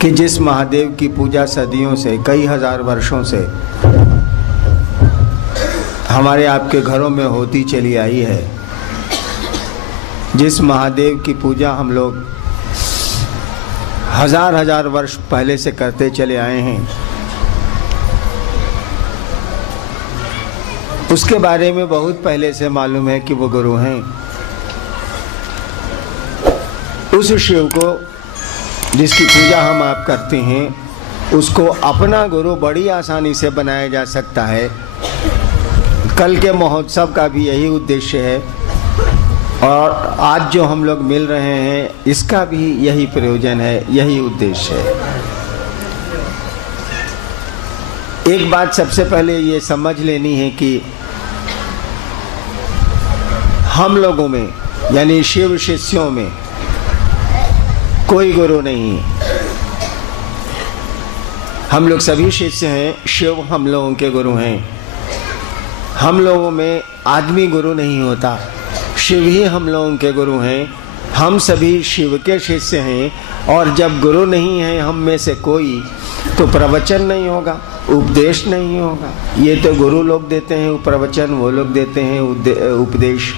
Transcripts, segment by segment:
कि जिस महादेव की पूजा सदियों से, कई हजार वर्षों से हमारे आपके घरों में होती चली आई है, जिस महादेव की पूजा हम लोग हजार हजार वर्ष पहले से करते चले आए हैं, उसके बारे में बहुत पहले से मालूम है कि वो गुरु हैं। उस शिव को जिसकी पूजा हम आप करते हैं, उसको अपना गुरु बड़ी आसानी से बनाया जा सकता है। कल के महोत्सव का भी यही उद्देश्य है और आज जो हम लोग मिल रहे हैं इसका भी यही प्रयोजन है, यही उद्देश्य है। एक बात सबसे पहले ये समझ लेनी है कि हम लोगों में यानी शिव शिष्यों में कोई गुरु नहीं है। हम लोग सभी शिष्य हैं, शिव हम लोगों के गुरु हैं। हम लोगों में आदमी गुरु नहीं होता, शिव ही हम लोगों के गुरु हैं। हम सभी शिव के शिष्य हैं और जब गुरु नहीं है हम में से कोई, तो प्रवचन नहीं होगा, उपदेश नहीं होगा। ये तो गुरु लोग देते हैं प्रवचन, वो लोग देते हैं उपदेश।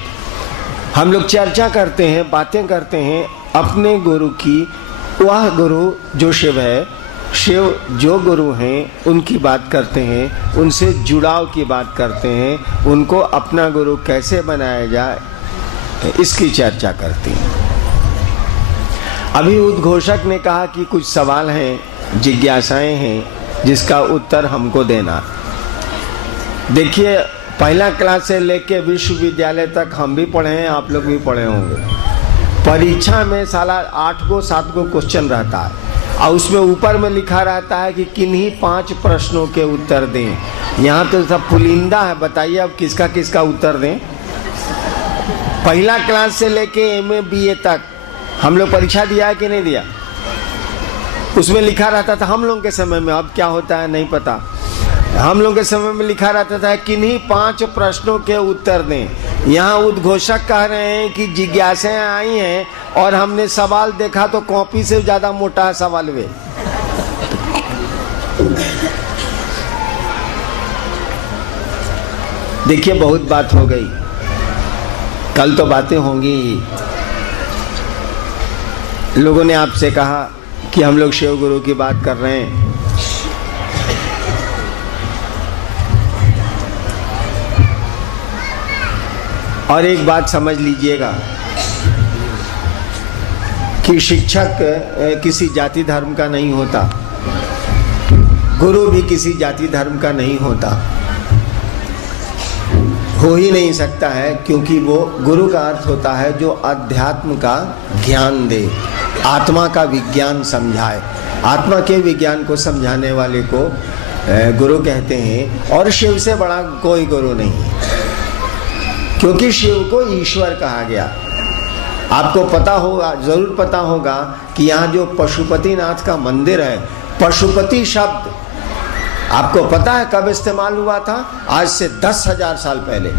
हम लोग चर्चा करते हैं, बातें करते हैं अपने गुरु की। वह गुरु जो शिव है, शिव जो गुरु हैं उनकी बात करते हैं, उनसे जुड़ाव की बात करते हैं, उनको अपना गुरु कैसे बनाया जाए इसकी चर्चा करते हैं। अभी उद्घोषक ने कहा कि कुछ सवाल हैं, जिज्ञासाएं हैं जिसका उत्तर हमको देना। देखिए, पहला क्लास से लेके विश्वविद्यालय तक हम भी पढ़े हैं, आप लोग भी पढ़े होंगे। परीक्षा में साला 8 को 7 को क्वेश्चन रहता है और उसमें ऊपर में लिखा रहता है कि किन्हीं 5 प्रश्नों के उत्तर दें। यहाँ तो सब पुलिंदा है, बताइए अब किसका किसका उत्तर दें। पहला क्लास से लेके MA BA तक हम लोग परीक्षा दिया है कि नहीं दिया? उसमें लिखा रहता था हम लोग के समय में, अब क्या होता है नहीं पता। हम लोग के समय में लिखा रहता था किन्हीं 5 प्रश्नों के उत्तर दें। यहाँ उद्घोषक कह रहे हैं कि जिज्ञासाएं आई हैं और हमने सवाल देखा तो कॉपी से ज्यादा मोटा है सवाल वे। देखिए, बहुत बात हो गई, कल तो बातें होंगी ही। लोगों ने आपसे कहा कि हम लोग शिव गुरु की बात कर रहे हैं। और एक बात समझ लीजिएगा कि शिक्षक किसी जाति धर्म का नहीं होता, गुरु भी किसी जाति धर्म का नहीं होता, हो ही नहीं सकता है, क्योंकि वो गुरु का अर्थ होता है जो अध्यात्म का ज्ञान दे, आत्मा का विज्ञान समझाए। आत्मा के विज्ञान को समझाने वाले को गुरु कहते हैं। और शिव से बड़ा कोई गुरु नहीं, क्योंकि शिव को ईश्वर कहा गया। आपको पता होगा, जरूर पता होगा कि यहाँ जो पशुपतिनाथ का मंदिर है, पशुपति शब्द आपको पता है कब इस्तेमाल हुआ था? आज से 10,000 साल पहले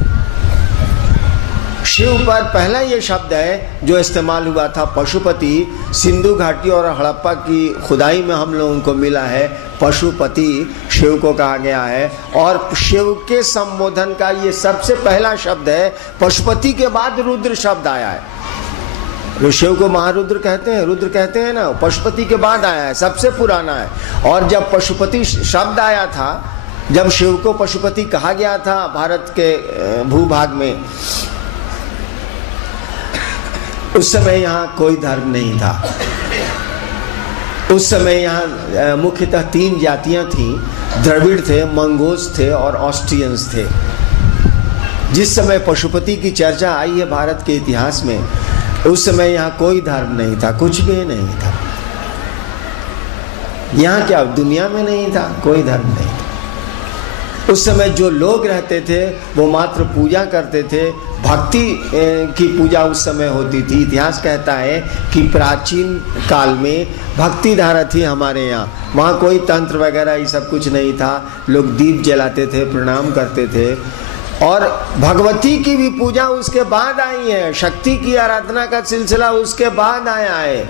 शिव पर पहला ये शब्द है जो इस्तेमाल हुआ था। पशुपति सिंधु घाटी और हड़प्पा की खुदाई में हम लोगों को मिला है। पशुपति शिव को कहा गया है और शिव के संबोधन का ये सबसे पहला शब्द है। पशुपति के बाद रुद्र शब्द आया है। जो शिव को महारुद्र कहते हैं, रुद्र कहते हैं ना, पशुपति के बाद आया है, सबसे पुराना है। और जब पशुपति शब्द आया था, जब शिव को पशुपति कहा गया था भारत के भूभाग में, उस समय यहाँ कोई धर्म नहीं था। उस समय यहाँ मुख्यतः 3 जातियां थीं, द्रविड़ थे, मंगोज थे और ऑस्ट्रियंस थे। जिस समय पशुपति की चर्चा आई है भारत के इतिहास में, उस समय यहाँ कोई धर्म नहीं था, कुछ भी नहीं था। यहाँ क्या दुनिया में नहीं था, कोई धर्म नहीं था। उस समय जो लोग रहते थे वो मात्र पूजा करते थे, भक्ति की पूजा उस समय होती थी। इतिहास कहता है कि प्राचीन काल में भक्ति धारा थी हमारे यहाँ। वहाँ कोई तंत्र वगैरह ये सब कुछ नहीं था। लोग दीप जलाते थे, प्रणाम करते थे। और भगवती की भी पूजा उसके बाद आई है। शक्ति की आराधना का सिलसिला उसके बाद आया है।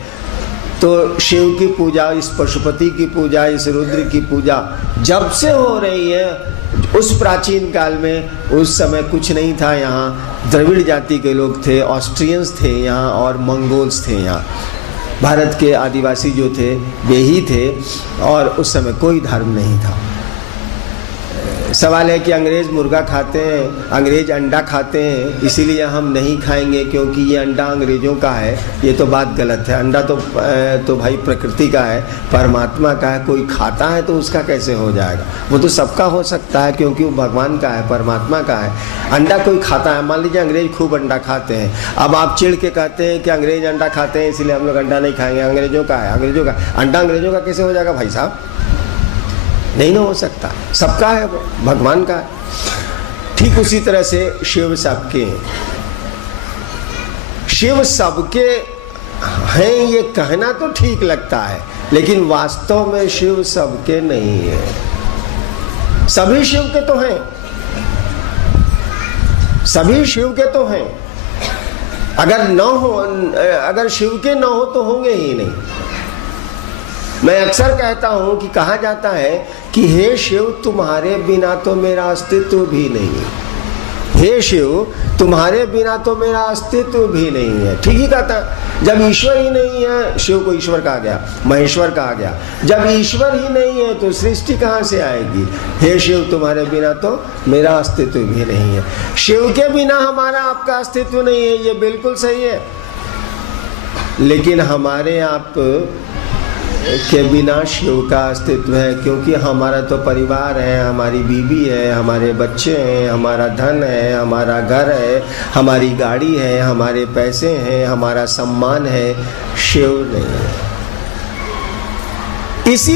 तो शिव की पूजा, इस पशुपति की पूजा, इस रुद्र की पूजा जब से हो रही है, उस प्राचीन काल में, उस समय कुछ नहीं था यहाँ। द्रविड़ जाति के लोग थे, ऑस्ट्रियंस थे यहाँ और मंगोल्स थे यहाँ। भारत के आदिवासी जो थे वे ही थे, और उस समय कोई धर्म नहीं था। सवाल है कि अंग्रेज मुर्गा खाते हैं, अंग्रेज अंडा खाते हैं, इसीलिए हम नहीं खाएंगे क्योंकि ये अंडा अंग्रेजों का है। ये तो बात गलत है। अंडा तो भाई प्रकृति का है, परमात्मा का है। कोई खाता है तो उसका कैसे हो जाएगा? वो तो सबका हो सकता है क्योंकि वो भगवान का है, परमात्मा का है। अंडा कोई खाता है, मान लीजिए अंग्रेज खूब अंडा खाते हैं, अब आप चिढ़ के कहते हैं कि अंग्रेज अंडा खाते हैं इसलिए हम लोग अंडा नहीं खाएंगे, अंग्रेजों का है, अंग्रेजों का। अंडा अंग्रेजों का कैसे हो जाएगा भाई साहब? नहीं ना हो सकता, सबका है, भगवान का है। ठीक उसी तरह से शिव सबके हैं। शिव सबके हैं ये कहना तो ठीक लगता है, लेकिन वास्तव में शिव सबके नहीं है। सभी शिव के तो हैं, सभी शिव के तो हैं। अगर न हो, अगर शिव के न हो तो होंगे ही नहीं। मैं अक्सर कहता हूं कि कहा जाता है कि हे शिव तुम्हारे बिना तो मेरा अस्तित्व भी नहीं है। हे शिव तुम्हारे बिना तो मेरा अस्तित्व भी नहीं है। ठीक ही कहता है। जब ईश्वर ही नहीं है, शिव को ईश्वर कहा गया, महेश्वर कहा गया। जब ईश्वर ही नहीं है तो सृष्टि कहां से आएगी? हे शिव तुम्हारे बिना तो मेरा अस्तित्व भी नहीं है। शिव के बिना हमारा आपका अस्तित्व नहीं है, ये बिल्कुल सही है। लेकिन हमारे आप के बिना शिव का अस्तित्व है, क्योंकि हमारा तो परिवार है, हमारी बीवी है, हमारे बच्चे हैं, हमारा धन है, हमारा घर है, हमारी गाड़ी है, हमारे पैसे हैं, हमारा सम्मान है। शिव नहीं है। इसी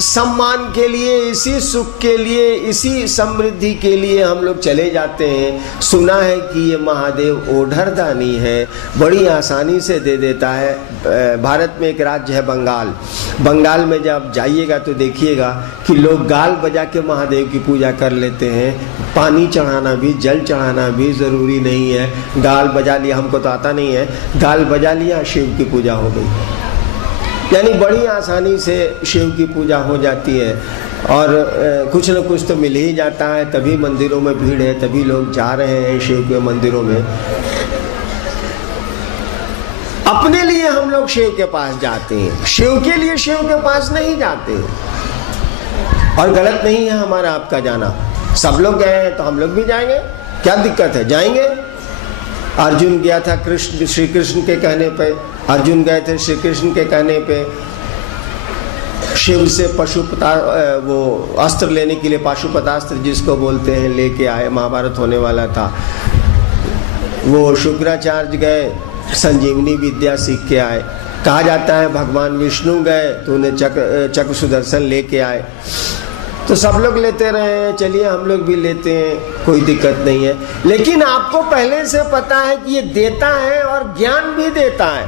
सम्मान के लिए, इसी सुख के लिए, इसी समृद्धि के लिए हम लोग चले जाते हैं। सुना है कि ये महादेव ओढ़र दानी है, बड़ी आसानी से दे देता है। भारत में एक राज्य है बंगाल। बंगाल में जब जाइएगा तो देखिएगा कि लोग गाल बजा के महादेव की पूजा कर लेते हैं। पानी चढ़ाना भी, जल चढ़ाना भी ज़रूरी नहीं है। गाल बजा लिया, हमको तो आता नहीं है, गाल बजा लिया, शिव की पूजा हो गई। यानी बड़ी आसानी से शिव की पूजा हो जाती है, और कुछ न कुछ तो मिल ही जाता है। तभी मंदिरों में भीड़ है, तभी लोग जा रहे हैं शिव के मंदिरों में। अपने लिए हम लोग शिव के पास जाते हैं, शिव के लिए शिव के पास नहीं जाते। और गलत नहीं है हमारा आपका जाना। सब लोग गए हैं तो हम लोग भी जाएंगे, क्या दिक्कत है? जाएंगे। अर्जुन गया था कृष्ण, श्री कृष्ण के कहने पे। अर्जुन गए थे श्री कृष्ण के कहने पे शिव से वो अस्त्र लेने के लिए, पाशुपतास्त्र जिसको बोलते हैं, लेके आए। महाभारत होने वाला था। वो शुक्राचार्य गए, संजीवनी विद्या सीख के आए। कहा जाता है भगवान विष्णु गए तो उन्हें चक्र सुदर्शन लेके आए। तो सब लोग लेते रहे, चलिए हम लोग भी लेते हैं, कोई दिक्कत नहीं है। लेकिन आपको पहले से पता है कि ये देता है और ज्ञान भी देता है।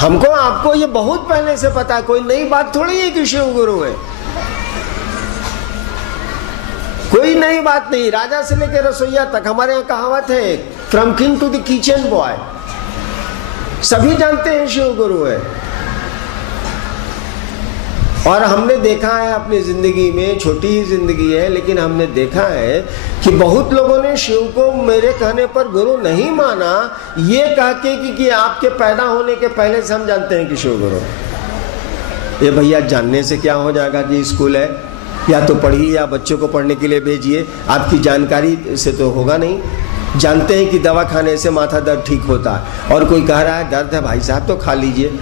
हमको आपको ये बहुत पहले से पता है, कोई नई बात थोड़ी है कि शिव गुरु है। कोई नई बात नहीं। राजा से लेकर रसोईया तक, हमारे यहाँ कहावत है, from king to the kitchen boy. सभी जानते हैं शिव गुरु है। और हमने देखा है अपनी जिंदगी में, छोटी ही जिंदगी है, लेकिन हमने देखा है कि बहुत लोगों ने शिव को मेरे कहने पर गुरु नहीं माना, ये कह के कि आपके पैदा होने के पहले से हम जानते हैं कि शिव गुरु। ये भैया जानने से क्या हो जाएगा कि स्कूल है, या तो पढ़िए या बच्चों को पढ़ने के लिए भेजिए, आपकी जानकारी से तो होगा नहीं। जानते हैं कि दवा खाने से माथा दर्द ठीक होता है, और कोई कह रहा है दर्द है भाई साहब तो खा लीजिए।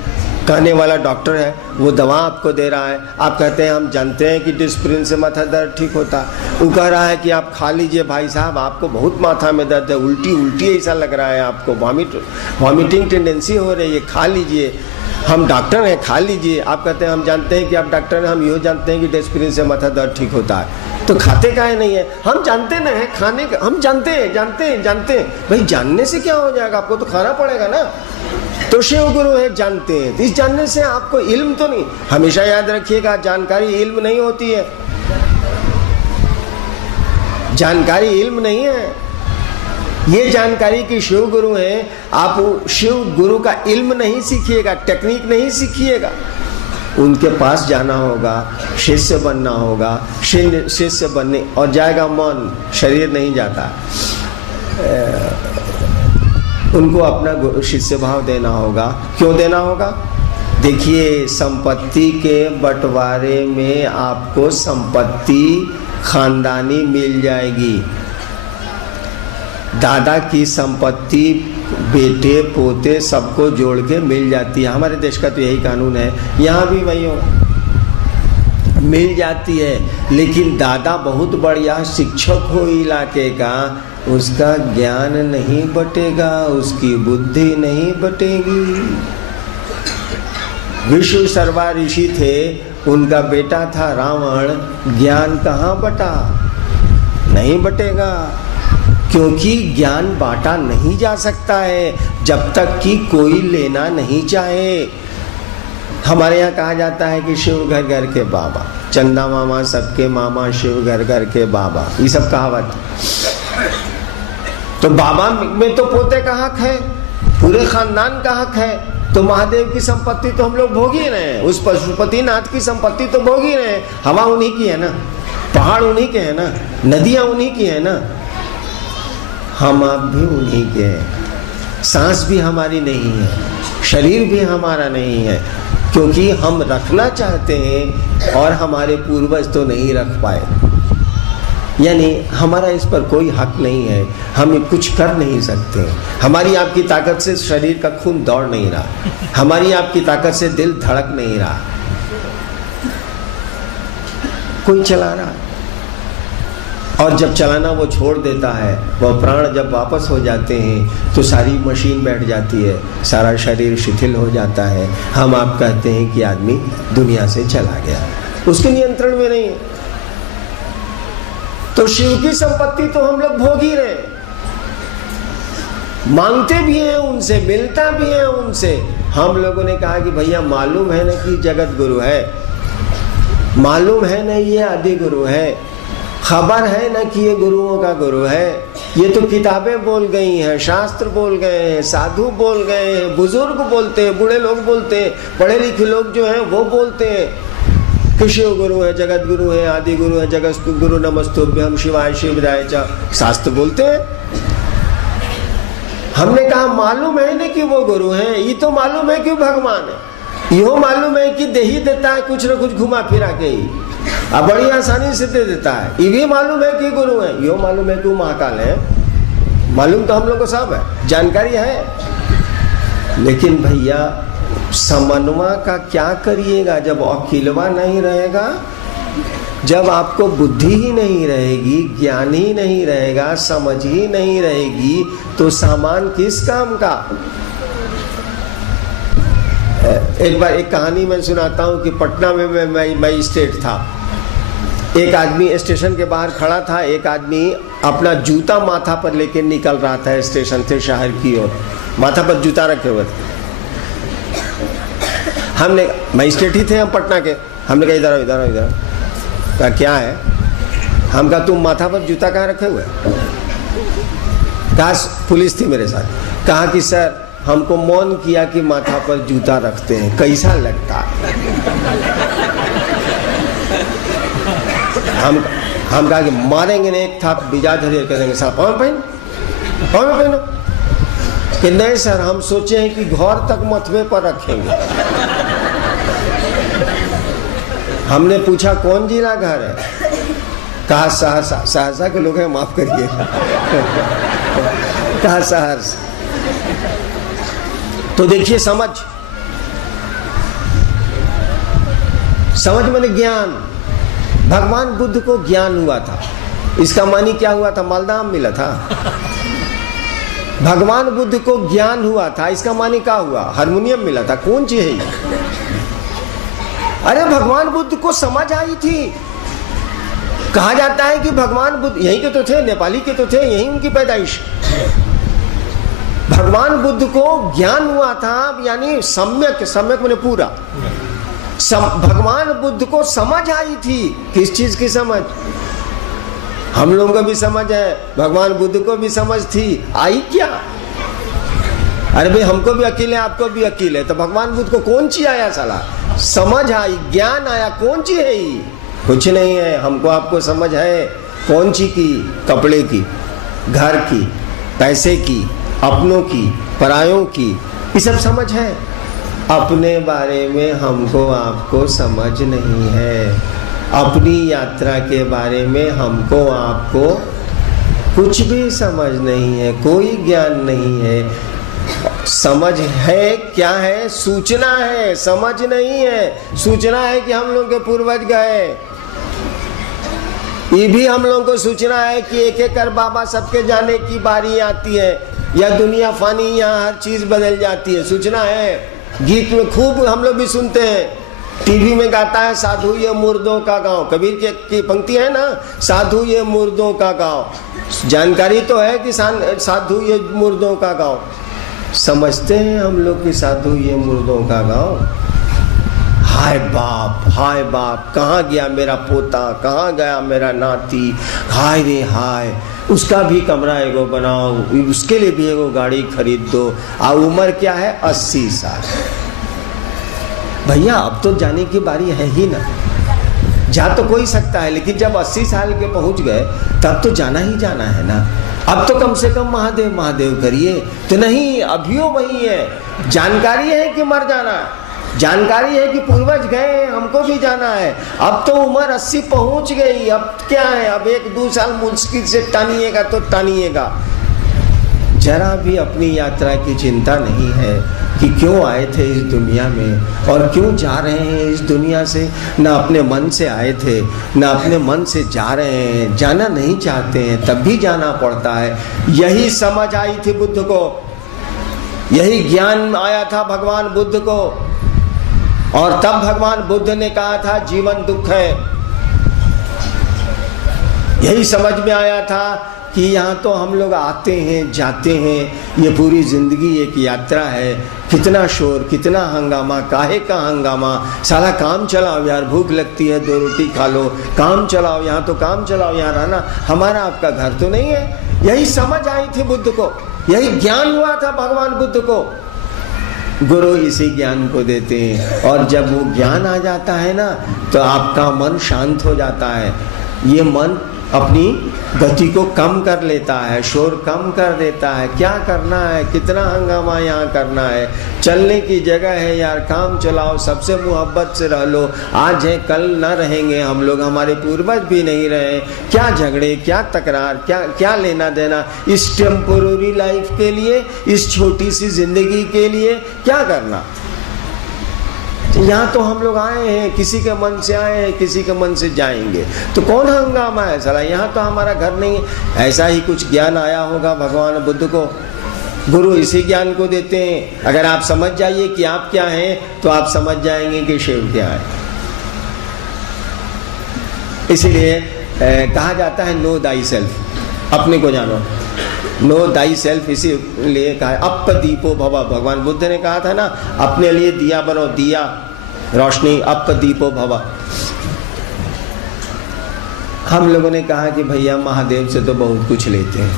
कहने वाला डॉक्टर है, वो दवा आपको दे रहा है, आप कहते हैं हम जानते हैं कि डिस्प्रिन से माथा दर्द ठीक होता है। वो कह रहा है कि आप खा लीजिए भाई साहब, आपको बहुत माथा में दर्द है, उल्टी उल्टी ऐसा लग रहा है, आपको वॉमिटिंग टेंडेंसी हो रही है, खा लीजिए, हम डॉक्टर हैं, खा लीजिए। आप कहते हैं हम जानते हैं कि आप डॉक्टर हैं, हम ये जानते हैं कि डिस्प्रिन से माथा दर्द ठीक होता है, तो खाते काहे नहीं है? हम जानते ना है खाने का, हम जानते हैं। भाई जानने से क्या हो जाएगा, आपको तो खाना पड़ेगा ना। तो शिव गुरु है, जानते हैं। इस जानने से आपको इल्म तो नहीं। हमेशा याद रखिएगा, जानकारी इल्म नहीं होती है। जानकारी इल्म नहीं है। ये जानकारी कि शिव गुरु हैं, आप शिव गुरु का इल्म नहीं सीखिएगा, टेक्निक नहीं सीखिएगा। उनके पास जाना होगा, शिष्य बनना होगा, शिष्य बनने और जाएगा मन, शरीर नहीं जाता। उनको अपना शिष्य भाव देना होगा। क्यों देना होगा? देखिए, संपत्ति के बंटवारे में आपको संपत्ति खानदानी मिल जाएगी। दादा की संपत्ति बेटे पोते सबको जोड़ के मिल जाती है। हमारे देश का तो यही कानून है, यहाँ भी वही होगा, मिल जाती है। लेकिन दादा बहुत बढ़िया शिक्षक हो इलाके का, उसका ज्ञान नहीं बटेगा, उसकी बुद्धि नहीं बटेगी। विष्णु सर्वा ऋषि थे, उनका बेटा था रावण, ज्ञान कहाँ बटा? नहीं बटेगा, क्योंकि ज्ञान बांटा नहीं जा सकता है जब तक कि कोई लेना नहीं चाहे। हमारे यहाँ कहा जाता है कि शिव घर घर के बाबा, चंदा मामा सबके मामा, शिव घर घर के बाबा, ये सब कहावत। तो बाबा में तो पोते का हक है, पूरे खानदान का हक है। तो महादेव की संपत्ति तो हम लोग भोग ही रहे हैं, उस पशुपतिनाथ की संपत्ति तो भोग ही रहे हैं। हवा उन्हीं की है ना, पहाड़ उन्हीं के है ना, नदियां उन्हीं की है ना, हम आप भी उन्हीं के हैं। सांस भी हमारी नहीं है, शरीर भी हमारा नहीं है, क्योंकि हम रखना चाहते हैं और हमारे पूर्वज तो नहीं रख पाए। यानी हमारा इस पर कोई हक नहीं है, हम कुछ कर नहीं सकते। हमारी आपकी ताकत से शरीर का खून दौड़ नहीं रहा, हमारी आपकी ताकत से दिल धड़क नहीं रहा, कोई चला रहा। और जब चलाना वो छोड़ देता है, वो प्राण जब वापस हो जाते हैं तो सारी मशीन बैठ जाती है, सारा शरीर शिथिल हो जाता है। हम आप कहते हैं कि आदमी दुनिया से चला गया, उसके नियंत्रण में नहीं है। तो शिव की संपत्ति तो हम लोग भोग ही रहे, मांगते भी हैं उनसे, मिलता भी है उनसे। हम लोगों ने कहा कि भैया मालूम है ना कि जगत गुरु है, मालूम है ना ये आदि गुरु है, खबर है ना कि ये गुरुओं का गुरु है। ये तो किताबें बोल गई हैं, शास्त्र बोल गए हैं, साधु बोल गए हैं, बुजुर्ग बोलते हैं, बूढ़े लोग बोलते हैं, पढ़े लिखे लोग जो हैं वो बोलते हैं कि शिव गुरु है, जगत गुरु है, आदि गुरु है, जगत गुरु नमस्तुभ्यम शिवाय शिवराय च, शास्त्र बोलते हैं। हमने कहा मालूम है ना कि वो गुरु हैं, ये तो मालूम है कि भगवान है, यो मालूम है कि दे ही देता है कुछ न कुछ घुमा फिरा के ही, अब बड़ी आसानी से दे देता है। ये भी मालूम है कि गुरु है, यो मालूम है कि महाकाल है, मालूम तो हम लोग को सब है, जानकारी है। लेकिन भैया समन्वय का क्या करिएगा जब अखिलवा नहीं रहेगा, जब आपको बुद्धि ही नहीं रहेगी, ज्ञान ही नहीं रहेगा, समझ ही नहीं रहेगी, तो सामान किस काम का। एक बार एक कहानी मैं सुनाता हूँ कि पटना में मैं मजिस्ट्रेट था। एक आदमी स्टेशन के बाहर खड़ा था, एक आदमी अपना जूता माथा पर लेके निकल रहा था स्टेशन से शहर की ओर, माथा पर जूता रखे हुए थे। हमने, मजिस्ट्रेट ही थे हम पटना के, हमने कहा इधर इधर इधर, कहा क्या है? हम कहा तुम माथा पर जूता कहाँ रखे हुए? कहा पुलिस थी मेरे साथ। कहा कि सर हमको मौन किया कि माथा पर जूता रखते हैं, कैसा लगता है? हम कहा कि मारेंगे ने एक था बिजा धरिए करेंगे, साहब पाँव पहनो कि नहीं सर, हम सोचे हैं कि घर तक मथवे पर रखेंगे। हमने पूछा कौन जिला घर है? कहा सहरसा। सहरसा के लोग हैं, माफ करिए। कहा सहरसा। तो देखिए समझ मैंने ज्ञान। भगवान बुद्ध को ज्ञान हुआ था, इसका मानी क्या हुआ था? मालदा आम मिला था। भगवान बुद्ध को ज्ञान हुआ था, इसका मानी क्या हुआ? हारमोनियम मिला था। कौन चीज है ये? अरे भगवान बुद्ध को समझ आई थी। कहा जाता है कि भगवान बुद्ध यहीं के तो थे, नेपाली के तो थे, यहीं उनकी पैदाइश। भगवान बुद्ध को ज्ञान हुआ था, यानी सम्यक मैंने पूरा। भगवान बुद्ध को समझ आई थी। किस चीज की समझ? हम लोगों को भी समझ है, भगवान बुद्ध को भी समझ थी, आई क्या? अरे भाई हमको भी अकील है, आपको भी अकील है, तो भगवान बुद्ध को कौन सी आया साला? समझ आई, ज्ञान आया, कौन सी है ये? कुछ नहीं है। हमको आपको समझ है कौन सी की? कपड़े की, घर की, पैसे की, अपनों की, परायों की, ये सब समझ है। अपने बारे में हमको आपको समझ नहीं है। अपनी यात्रा के बारे में हमको आपको कुछ भी समझ नहीं है, कोई ज्ञान नहीं है। समझ है क्या है? सूचना है, समझ नहीं है। सूचना है कि हम लोग के पूर्वज गए, ये भी हम लोगों को सूचना है कि एक एक कर बाबा सबके जाने की बारी आती है, या दुनिया फानी, यहाँ हर चीज बदल जाती है। सूचना है। गीत में खूब हम लोग भी सुनते हैं, टीवी में गाता है साधु ये मुर्दों का गांव। कबीर की पंक्ति है ना, साधु ये मुर्दों का गांव। जानकारी तो है कि साधु ये मुर्दों का गांव। समझते हैं हम लोग कि साधु ये मुर्दों का गांव। हाय बाप, कहाँ गया मेरा पोता, कहाँ गया मेरा नाती, हाय रे हाय। उसका भी कमरा एगो बनाओ, उसके लिए भी एगो गाड़ी खरीद दो। और उम्र क्या है? 80 साल। भैया अब तो जाने की बारी है ही ना। जा तो कोई सकता है, लेकिन जब 80 साल के पहुंच गए तब तो जाना ही जाना है ना। अब तो कम से कम महादेव महादेव करिए। तो नहीं, अभियो वही है। जानकारी है कि मर जाना, जानकारी है कि पूर्वज गए, हमको भी जाना है। अब तो उम्र 80 पहुंच गई, अब क्या है? अब 1-2 साल मुश्किल से टानिएगा तो टानिएगा। जरा भी अपनी यात्रा की चिंता नहीं है कि क्यों आए थे इस दुनिया में और क्यों जा रहे हैं इस दुनिया से। ना अपने मन से आए थे, ना अपने मन से जा रहे हैं। जाना नहीं चाहते हैं तब भी जाना पड़ता है। यही समझ आई थी बुद्ध को, यही ज्ञान आया था भगवान बुद्ध को। और तब भगवान बुद्ध ने कहा था जीवन दुख है। यही समझ में आया था कि यहाँ तो हम लोग आते हैं जाते हैं, ये पूरी जिंदगी एक यात्रा है। कितना शोर, कितना हंगामा, काहे का हंगामा। साला काम चलाओ यार, भूख लगती है 2 रोटी खा लो, काम चलाओ, यहाँ तो काम चलाओ, यहाँ रहना हमारा आपका घर तो नहीं है। यही समझ आई थी बुद्ध को, यही ज्ञान हुआ था भगवान बुद्ध को। गुरु इसी ज्ञान को देते हैं, और जब वो ज्ञान आ जाता है ना तो आपका मन शांत हो जाता है। ये मन अपनी गति को कम कर लेता है, शोर कम कर देता है। क्या करना है, कितना हंगामा यहाँ करना है, चलने की जगह है यार, काम चलाओ, सबसे मोहब्बत से रह लो। आज है कल न रहेंगे हम लोग, हमारे पूर्वज भी नहीं रहे। क्या झगड़े, क्या तकरार, क्या लेना देना इस टेम्पोररी लाइफ के लिए, इस छोटी सी जिंदगी के लिए क्या करना। यहाँ तो हम लोग आए हैं, किसी के मन से आए हैं, किसी के मन से जाएंगे, तो कौन हंगामा है साला। यहाँ तो हमारा घर नहीं है। ऐसा ही कुछ ज्ञान आया होगा भगवान बुद्ध को। गुरु इसी ज्ञान को देते हैं। अगर आप समझ जाइए कि आप क्या हैं तो आप समझ जाएंगे कि शिव क्या है। इसीलिए कहा जाता है नो दाई सेल्फ, अपने को जानो। नो दाई सेल्फ इसीलिए कहा है। अप दीपो भव, भगवान बुद्ध ने कहा था ना, अपने लिए दिया बनो, दिया रोशनी, अप दीपो भव। हम लोगों ने कहा कि भैया महादेव से तो बहुत कुछ लेते हैं,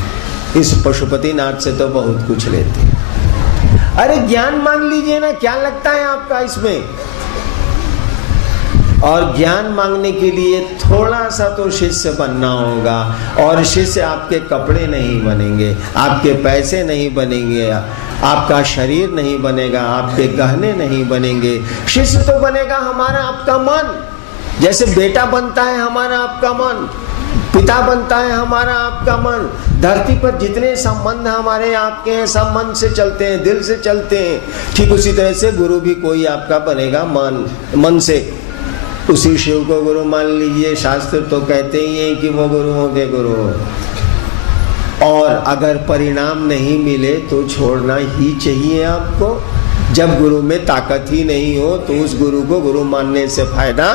इस पशुपतिनाथ से तो बहुत कुछ लेते हैं। अरे ज्ञान मांग लीजिए ना, क्या लगता है आपका इसमें। और ज्ञान मांगने के लिए थोड़ा सा तो शिष्य बनना होगा। और शिष्य आपके कपड़े नहीं बनेंगे, आपके पैसे नहीं बनेंगे, आपका शरीर नहीं बनेगा, आपके गहने नहीं बनेंगे। शिष्य तो बनेगा हमारा आपका मन। जैसे बेटा बनता है हमारा आपका मन, पिता बनता है हमारा आपका मन। धरती पर जितने संबंध हमारे आपके हैं सब मन से चलते हैं, दिल से चलते हैं। ठीक उसी तरह से गुरु भी कोई आपका बनेगा मन से। उसी शिव को गुरु मान लीजिए। शास्त्र तो कहते ही हैं कि वो गुरुओं के गुरु हो। और अगर परिणाम नहीं मिले तो छोड़ना ही चाहिए आपको। जब गुरु में ताकत ही नहीं हो तो उस गुरु को गुरु मानने से फायदा।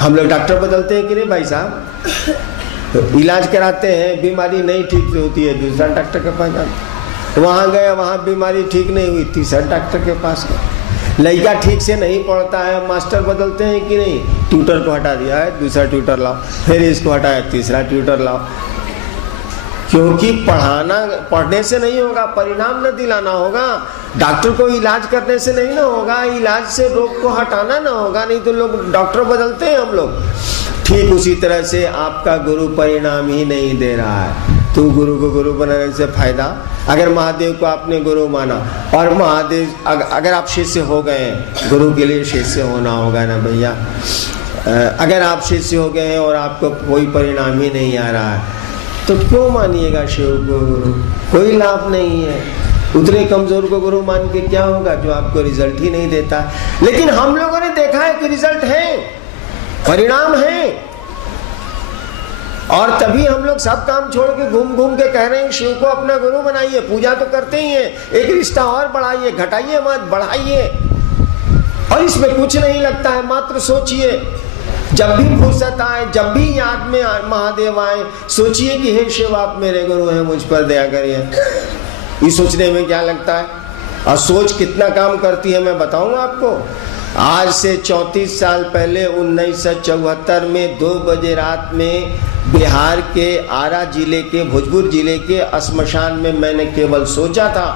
हम लोग डॉक्टर बदलते हैं कि नहीं भाई साहब, इलाज कराते हैं, बीमारी नहीं ठीक होती है, दूसरा डॉक्टर के पास जाते, वहां गए, वहां बीमारी ठीक नहीं हुई, तीसरा डॉक्टर के पास गए। लड़का ठीक से नहीं पढ़ता है, मास्टर बदलते हैं कि नहीं, ट्यूटर को हटा दिया है, दूसरा ट्यूटर लाओ, फिर इसको हटाया, तीसरा ट्यूटर लाओ। क्योंकि पढ़ने से नहीं होगा, परिणाम न दिलाना होगा। डॉक्टर को इलाज करने से नहीं ना होगा, इलाज से रोग को हटाना ना होगा, नहीं तो लोग डॉक्टर बदलते हैं हम लोग। ठीक उसी तरह से आपका गुरु परिणाम ही नहीं दे रहा है, तो गुरु को गुरु बनाने से फायदा। अगर महादेव को आपने गुरु माना और महादेव अगर आप शिष्य हो गए, गुरु के लिए शिष्य होना होगा ना भैया। अगर आप शिष्य हो गए हैं और आपको कोई परिणाम ही नहीं आ रहा है, तो क्यों मानिएगा शिव को गुरु? कोई लाभ नहीं है। उतने कमजोर को गुरु मान के क्या होगा जो आपको रिजल्ट ही नहीं देता। लेकिन हम लोगों ने देखा है कि रिजल्ट है, परिणाम है, और तभी हम लोग सब काम छोड़ के घूम घूम के कह रहे हैं शिव को अपना गुरु बनाइए। पूजा तो करते ही हैं, एक रिश्ता और बढ़ाइए, घटाइए मत, बढ़ाइए। और इसमें कुछ नहीं लगता है, मात्र सोचिए। जब भी फुर्सत आए, जब भी याद में महादेव आए, सोचिए कि हे शिव आप मेरे गुरु हैं, मुझ पर दया करिए। ये सोचने में क्या लगता है, और सोच कितना काम करती है मैं बताऊं आपको। आज से 34 साल पहले 1974 में 2 बजे रात में बिहार के आरा जिले के, भोजपुर जिले के श्मशान में मैंने केवल सोचा था।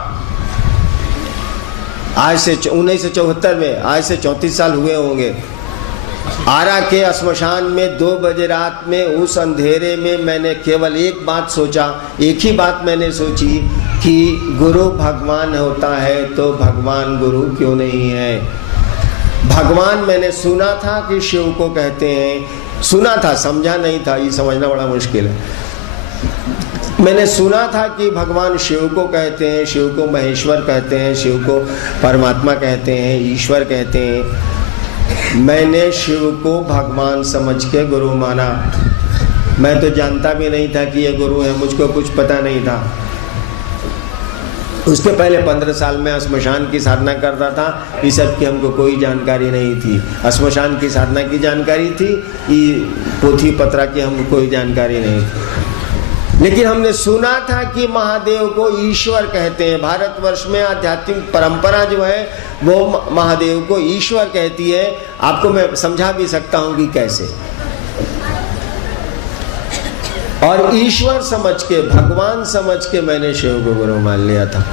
आज से 1974 में, आज से 34 साल हुए होंगे। आरा के श्मशान में 2 बजे रात में उस अंधेरे में मैंने केवल एक बात सोचा, एक ही बात मैंने सोची कि गुरु भगवान होता है तो भगवान गुरु क्यों नहीं है। भगवान मैंने सुना था कि शिव को कहते हैं, सुना था, समझा नहीं था, ये समझना बड़ा मुश्किल है। मैंने सुना था कि भगवान शिव को कहते हैं, शिव को महेश्वर कहते हैं, शिव को परमात्मा कहते हैं, ईश्वर कहते हैं। मैंने शिव को भगवान समझ के गुरु माना। मैं तो जानता भी नहीं था कि ये गुरु है, मुझको कुछ पता नहीं था। उसके पहले 15 साल में श्मशान की साधना करता था, इस सब की हमको कोई जानकारी नहीं थी। श्मशान की साधना की जानकारी थी, ये पोथी पत्रा की हमको कोई जानकारी नहीं थी। लेकिन हमने सुना था कि महादेव को ईश्वर कहते हैं। भारतवर्ष में आध्यात्मिक परंपरा जो है वो महादेव को ईश्वर कहती है। आपको मैं समझा भी सकता हूं कि कैसे। और ईश्वर समझ के, भगवान समझ के मैंने शिव को गुरु मान लिया था।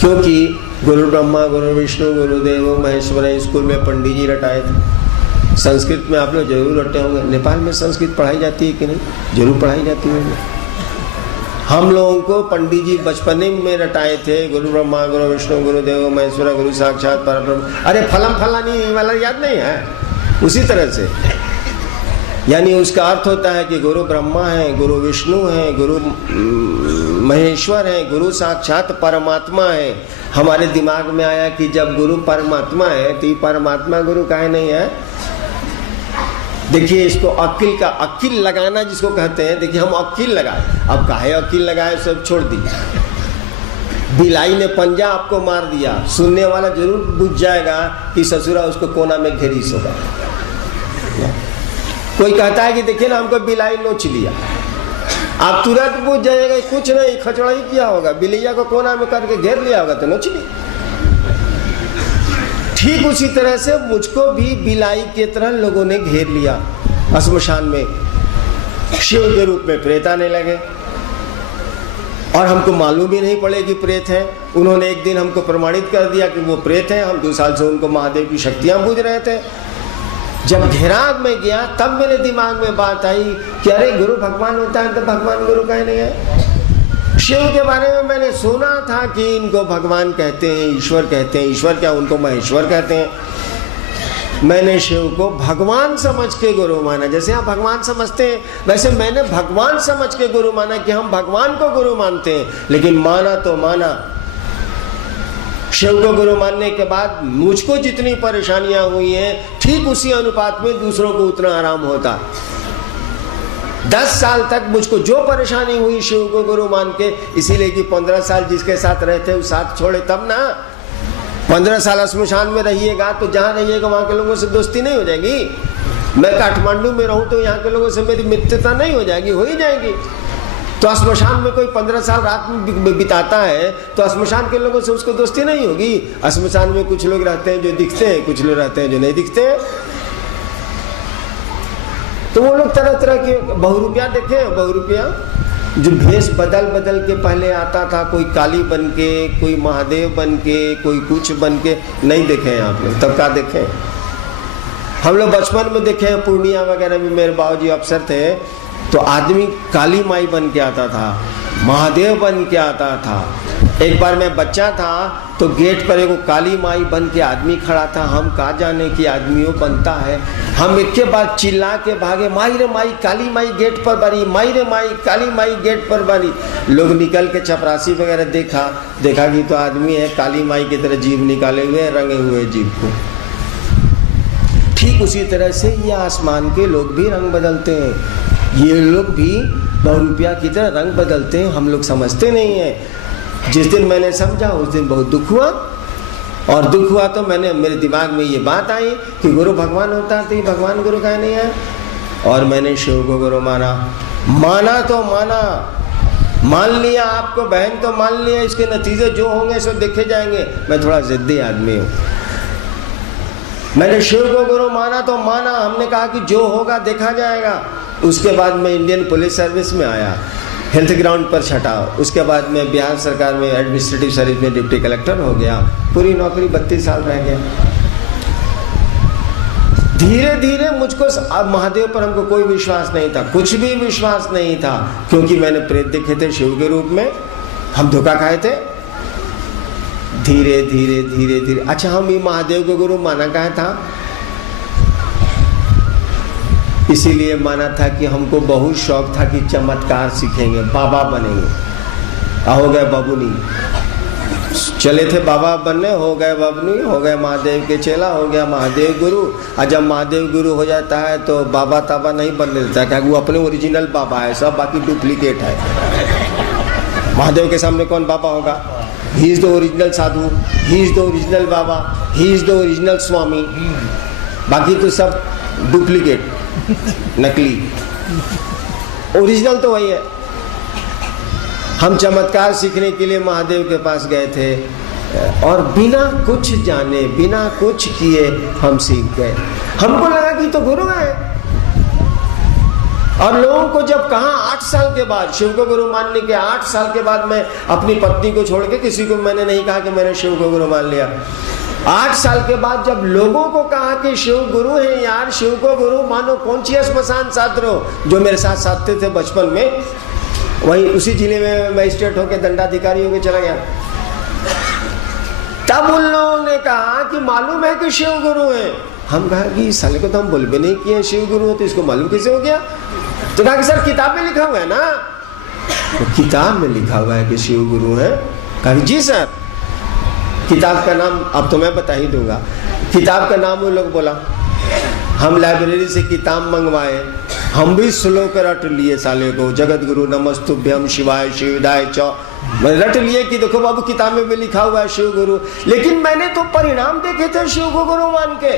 क्योंकि गुरु ब्रह्मा गुरु विष्णु गुरुदेव महेश्वर स्कूल में पंडित जी रटाए थे। संस्कृत में आप लोग जरूर रटे होंगे। नेपाल में संस्कृत पढ़ाई जाती है कि नहीं? जरूर पढ़ाई जाती होगी। हम लोगों को पंडित जी बचपने में रटाए थे, गुरु ब्रह्मा गुरु विष्णु गुरुदेव महेश्वर गुरु साक्षात परब्रह्म। अरे फलम फलानी वाला याद नहीं है? उसी तरह से यानी उसका अर्थ होता है कि गुरु ब्रह्मा है, गुरु विष्णु है, गुरु महेश्वर है, गुरु साक्षात परमात्मा है। हमारे दिमाग में आया कि जब गुरु परमात्मा है तो ये परमात्मा गुरु काहे नहीं है? देखिए इसको अक्ल का, अक्ल लगाना जिसको कहते हैं। देखिए हम अक्ल लगाए, अब काहे अक्ल लगाए, सब छोड़ दी। बिलाई ने पंजा आपको मार दिया, सुनने वाला जरूर बुझ जाएगा कि ससुरा उसको कोना में घेरीस होगा। कोई कहता है कि देखिए ना हमको बिलाई नोच लिया, आप तुरंत बुझ जाएगा कुछ नहीं, खचड़ा ही किया होगा, बिलैया को कोना में करके घेर लिया होगा तो नोच लिया। ठीक उसी तरह से मुझको भी बिलाई के तरह लोगों ने घेर लिया। श्मशान में शिव के रूप में प्रेत आने लगे और हमको मालूम भी नहीं पड़े कि प्रेत है। उन्होंने एक दिन हमको प्रमाणित कर दिया कि वो प्रेत है। हम 2 साल से उनको महादेव की शक्तियां बूझ रहे थे। जब घेराव में गया तब मेरे दिमाग में बात आई कि अरे गुरु भगवान होता है तो भगवान गुरु काहे नहीं है? शिव के बारे में मैंने सुना था कि इनको भगवान कहते हैं, ईश्वर कहते हैं। ईश्वर क्या, उनको महेश्वर कहते हैं। मैंने शिव को भगवान समझ के गुरु माना। जैसे आप भगवान समझते हैं वैसे मैंने भगवान समझ के गुरु माना कि हम भगवान को गुरु मानते हैं। लेकिन माना तो माना। शिव को गुरु मानने के बाद मुझको जितनी परेशानियां हुई हैं ठीक उसी अनुपात में दूसरों को उतना आराम होता। 10 साल तक मुझको जो परेशानी हुई शिव को गुरु मान के, इसीलिए कि 15 साल जिसके साथ रहते उस साथ छोड़े तब ना। 15 साल श्मशान में रहिएगा तो जहां रहिएगा वहां के लोगों से दोस्ती नहीं हो जाएगी। मैं काठमांडू में रहूं तो यहाँ के लोगों से मेरी मित्रता नहीं हो जाएगी? हो ही जाएगी। तो स्मशान में कोई 15 साल रात में बिताता है तो स्मशान के लोगों से उसको दोस्ती नहीं होगी। स्मशान में कुछ लोग रहते हैं जो दिखते हैं, कुछ लोग रहते हैं जो नहीं दिखते हैं। तो वो लोग तरह तरह के बहुरूपिया देखे, बहुरूपिया जो भेष बदल बदल के पहले आता था, कोई काली बन के, कोई महादेव बन के, कोई कुछ बन के, नहीं देखे हैं आप लोग? तब का देखे? हम लोग बचपन में देखे हैं, पूर्णिया वगैरह में मेरे बाबूजी अफसर थे तो आदमी काली माई बन के आता था, महादेव बन के आता था। एक बार मैं बच्चा था तो गेट पर एगो काली माई बन के आदमी खड़ा था। हम कहा जाने कि आदमियों बनता है। हम एक के बाद चिल्ला के भागे, माई रे माई, काली माई गेट पर बनी, माई रे माई, काली माई गेट पर बनी। लोग निकल के चपरासी वगैरह देखा कि तो आदमी है, काली माई की तरह जीभ निकाले हुए, रंगे हुए जीभ को। ठीक उसी तरह से ये आसमान के लोग भी रंग बदलते हैं, ये लोग भी बहुरूपिया की तरह रंग बदलते हैं। हम लोग समझते नहीं है। जिस दिन मैंने समझा उस दिन बहुत दुख हुआ, और दुख हुआ तो मेरे दिमाग में ये बात आई कि गुरु भगवान होता है तो ये भगवान गुरु का नहीं है। और मैंने शिव को गुरु माना तो माना, मान लिया आपको बहन तो मान लिया, इसके नतीजे जो होंगे सो देखे जाएंगे। मैं थोड़ा जिद्दी आदमी हूँ। मैंने शिव को गुरु माना तो माना, हमने कहा कि जो होगा देखा जाएगा। उसके बाद मैं इंडियन पुलिस सर्विस में आया, हेल्थ ग्राउंड पर छटा। उसके बाद मैं बिहार सरकार में एडमिनिस्ट्रेटिव सर्विस में डिप्टी कलेक्टर हो गया। पूरी नौकरी 32 साल रह गया। धीरे धीरे मुझको अब महादेव पर हमको कोई विश्वास नहीं था, कुछ भी विश्वास नहीं था, क्योंकि मैंने प्रेत देखे थे शिव के रूप में, हम धोखा खाए थे। धीरे धीरे धीरे धीरे अच्छा, हम ये महादेव को गुरु माना कहा था, इसीलिए माना था कि हमको बहुत शौक था कि चमत्कार सीखेंगे, बाबा बनेंगे। हो गए बाबूनी, चले थे बाबा बनने, हो गए बाबूनी, हो गए महादेव के चेला, हो गया महादेव गुरु। और जब महादेव गुरु हो जाता है तो बाबा ताबा नहीं बन लेता, क्या वो अपने ओरिजिनल बाबा है, सब बाकी डुप्लीकेट है। महादेव के सामने कौन बाबा होगा? He is the original sadhu, he is the original baba, he is the original swami, बाकी तो सब डुप्लीकेट, नकली। ओरिजिनल तो वही है। हम चमत्कार सीखने के लिए महादेव के पास गए थे और बिना कुछ जाने, बिना कुछ किए हम सीख गए। हमको लगा कि तो गुरु है। और लोगों को जब कहा 8 साल के बाद, शिव को गुरु मानने के 8 साल के बाद, मैं अपनी पत्नी को छोड़ के किसी को मैंने नहीं कहा कि मैंने शिव को गुरु मान लिया। 8 साल के बाद जब लोगों को कहा कि शिव गुरु है यार, शिव को गुरु मानो, कौन सी स्मशान छात्र हो जो मेरे साथ साथते थे बचपन में, वहीं उसी जिले में मजिस्ट्रेट होकर दंडाधिकारी होकर चला गया। तब उन लोगों ने कहा कि मालूम है कि शिव गुरु है। हम कहा कि इस साले को तो हम बोल भी नहीं किए शिव गुरु है, तो इसको मालूम कैसे हो गया? तो कहा कि सर किताब में लिखा हुआ है ना। तो किताब में लिखा हुआ है कि शिव गुरु है। कहा जी सर, किताब का नाम अब तो मैं बता ही दूंगा। किताब का नाम वो लोग बोला, हम लाइब्रेरी से किताब मंगवाए, हम भी श्लोक रट लिए साले को, जगत गुरु नमस्तुभ्यम शिवाय शिवदाय च, रट लिए कि देखो बाबू किताब में भी लिखा हुआ है शिव गुरु। लेकिन मैंने तो परिणाम देखे थे शिव को गुरु मान के,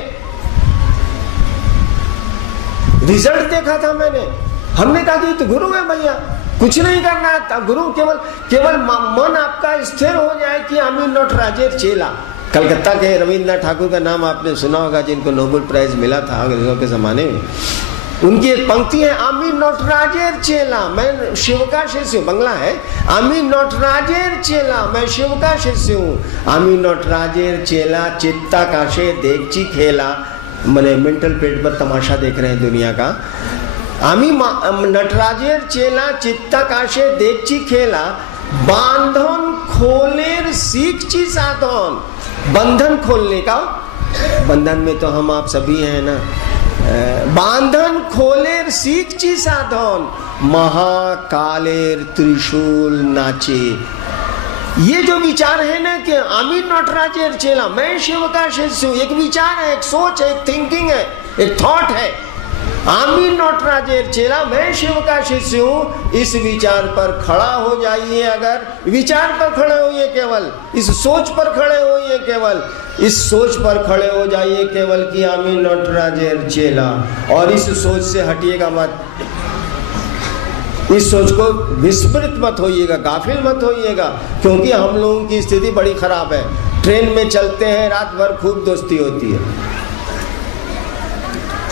रिजल्ट देखा था मैंने। हमने कहा कि तो गुरु है भैया, कुछ नहीं करना है, गुरु केवल मन आपका स्थिर हो जाए कि आई एम नॉट राजेर चेला। कलकत्ता के रविंद्रनाथ ठाकुर का नाम आपने सुना होगा, जिनको नोबेल प्राइज मिला था अंग्रेजों के जमाने में। उनकी एक पंक्ति है, आमी नटराजेर चेला, मैं शिव का शिष्य हूँ। बंगला है, आमी नटराजेर चेला, मैं शिव का शिष्य हूँ। आमी नटराजेर चेला, चित्ता काशे देखची खेला, मैंने मेंटल प्लेट पर तमाशा देख रहे हैं दुनिया का। आमी नटराजेर चेला, चित्ता काशे देखची खेला, बांधन खोलेर सीखची साधन। बंधन खोलने का, बंधन में तो हम आप सभी हैं ना। बांधन खोलेर सीखची साधन, महाकालेर त्रिशूल नाचे। ये जो विचार है ना कि आमी नटराजेर चेला, मैं शिव का शिष्य हूँ, एक विचार है, एक सोच है, एक थिंकिंग है, एक थॉट है। आमी नटराजेर चेला, मैं शिव का शिष्य हूँ, इस विचार पर खड़ा हो जाइए। अगर विचार पर खड़े होइए, केवल इस सोच पर खड़े होइए, केवल इस सोच पर खड़े हो जाइए केवल कि आमी नटराजेर चेला, और इस सोच से हटिएगा मत। इस सोच को विस्मृत मत होइएगा, गाफिल मत होइएगा, क्योंकि हम लोगों की स्थिति बड़ी खराब है। ट्रेन में चलते हैं, रात भर खूब दोस्ती होती है,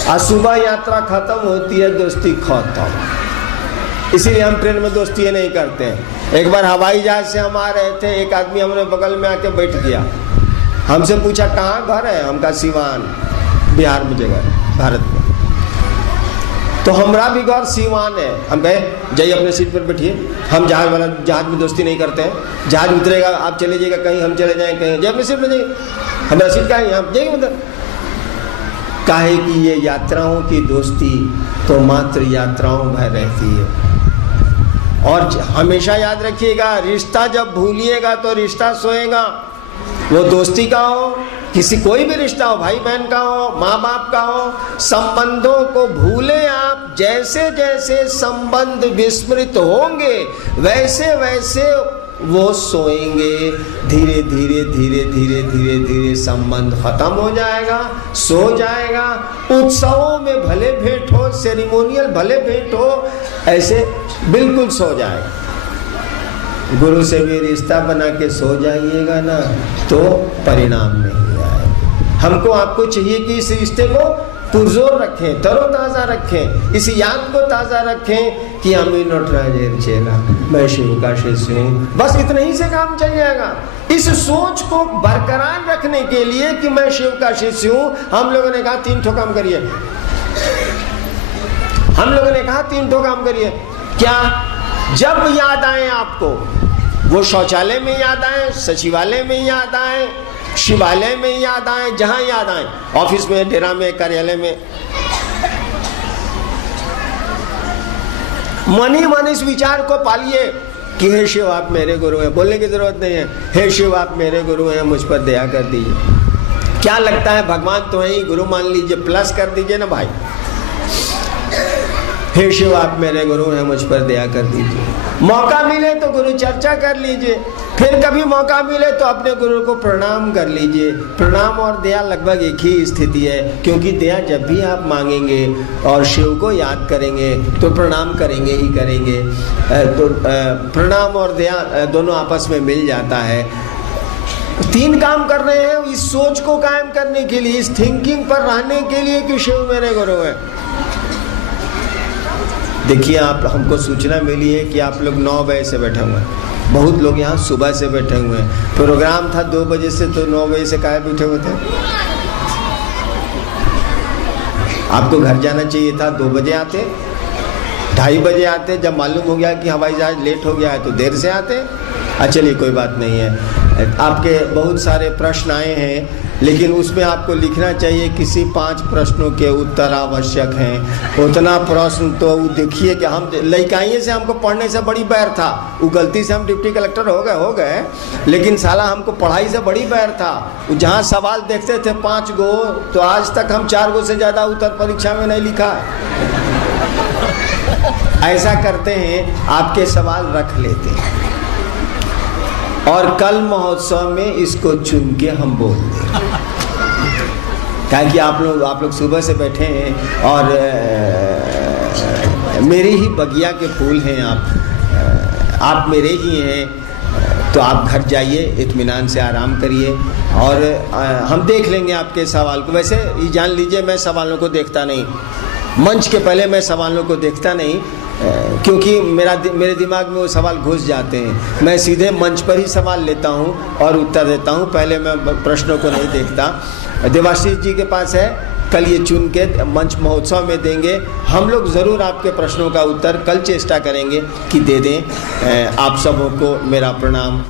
आज सुबह यात्रा खत्म होती है, दोस्ती खत्म। इसीलिए हम ट्रेन में दोस्ती नहीं करते हैं। एक बार हवाई जहाज से हम आ रहे थे, एक आदमी हमारे बगल में आके बैठ गया, हमसे पूछा कहाँ घर है, हम कहा सिवान, बिहार में जगह है, भारत में। तो हमारा भी घर सीवान है। हम कहे जाइए अपने सीट पर बैठिए, हम जहाज में दोस्ती नहीं करते हैं। जहाज उतरेगा, आप चले जाइएगा कहीं, हम चले जाएं कहीं, जाइए अपने सीट पर जाइए, हमारा सीट का है, आप जाइए। मतलब काहे कि ये यात्राओं की दोस्ती तो मात्र यात्राओं भर रहती है। और हमेशा याद रखिएगा, रिश्ता जब भूलिएगा तो रिश्ता सोएगा। वो दोस्ती का हो, किसी कोई भी रिश्ता हो, भाई बहन का हो, माँ बाप का हो, संबंधों को भूले आप। जैसे जैसे संबंध विस्मृत होंगे वैसे वैसे वो सोएंगे। धीरे धीरे धीरे धीरे धीरे धीरे संबंध खत्म हो जाएगा, सो जाएगा। उत्सवों में भले भेंट हो, सेरिमोनियल भले भेंट हो, ऐसे बिल्कुल सो जाएगा। गुरु से भी रिश्ता बना के सो जाइएगा ना तो परिणाम नहीं आएगा। हमको आपको चाहिए कि इस रिश्ते को पुरजोर रखें, तरोताज़ा रखें, इस याद को ताज़ा रखें कि अमी नटराजेर चेला, मैं शिव का शिष्य हूँ। बस इतना ही से काम चल जाएगा। इस सोच को बरकरार रखने के लिए कि मैं शिव का शिष्य हूँ, हम लोगों ने कहा 3 ठो काम करिए। हम लोगों ने कहा 3 ठो काम करिए। क्या? जब याद आए आपको, वो शौचालय में याद आए, सचिवालय में याद आए, शिवालय में याद आए, जहां याद आए, ऑफिस में, डेरा में, कार्यालय में, मन ही मन इस विचार को पालिए कि हे शिव आप मेरे गुरु हैं। बोलने की जरूरत नहीं है, हे शिव आप मेरे गुरु हैं, मुझ पर दया कर दीजिए। क्या लगता है, भगवान तो है ही, गुरु मान लीजिए, प्लस कर दीजिए ना भाई। हे शिव आप मेरे गुरु हैं, मुझ पर दया कर दीजिए। मौका मिले तो गुरु चर्चा कर लीजिए, फिर कभी मौका मिले तो अपने गुरु को प्रणाम कर लीजिए। प्रणाम और दया लगभग एक ही स्थिति है, क्योंकि दया जब भी आप मांगेंगे और शिव को याद करेंगे तो प्रणाम करेंगे ही करेंगे। तो प्रणाम और दया दोनों आपस में मिल जाता है। 3 काम कर रहे हैं इस सोच को कायम करने के लिए, इस थिंकिंग पर रहने के लिए कि शिव मेरे गुरु हैं। देखिए, आप हमको सूचना मिली है कि आप लोग 9 बजे से बैठे हुए हैं, बहुत लोग यहाँ सुबह से बैठे हुए हैं। प्रोग्राम था 2 बजे से, तो 9 बजे से काहे बैठे हुए थे? आपको घर जाना चाहिए था, 2 बजे आते, 2:30 बजे आते। जब मालूम हो गया कि हवाई जहाज लेट हो गया है तो देर से आते। चलिए कोई बात नहीं है। आपके बहुत सारे प्रश्न आए हैं, लेकिन उसमें आपको लिखना चाहिए किसी 5 प्रश्नों के उत्तर आवश्यक हैं। उतना प्रश्न तो देखिए कि हम लइकाइए से हमको पढ़ने से बड़ी बैर था। वो गलती से हम डिप्टी कलेक्टर हो गए, लेकिन साला हमको पढ़ाई से बड़ी बैर था। जहाँ सवाल देखते थे 5 गो, तो आज तक हम 4 गो से ज़्यादा उत्तर परीक्षा में नहीं लिखा है। ऐसा करते हैं, आपके सवाल रख लेते हैं और कल महोत्सव में इसको चुन के हम बोल दें। कि आप लोग सुबह से बैठे हैं और मेरे ही बगिया के फूल हैं, आप मेरे ही हैं, तो आप घर जाइए, इत्मीनान से आराम करिए और हम देख लेंगे आपके सवाल को। वैसे ये जान लीजिए, मैं सवालों को देखता नहीं, मंच के पहले मैं सवालों को देखता नहीं, क्योंकि मेरे दिमाग में वो सवाल घुस जाते हैं। मैं सीधे मंच पर ही सवाल लेता हूं और उत्तर देता हूं, पहले मैं प्रश्नों को नहीं देखता। देवाशीष जी के पास है, कल ये चुन के मंच महोत्सव में देंगे। हम लोग ज़रूर आपके प्रश्नों का उत्तर कल चेष्टा करेंगे कि दे दें। आप सबों को मेरा प्रणाम।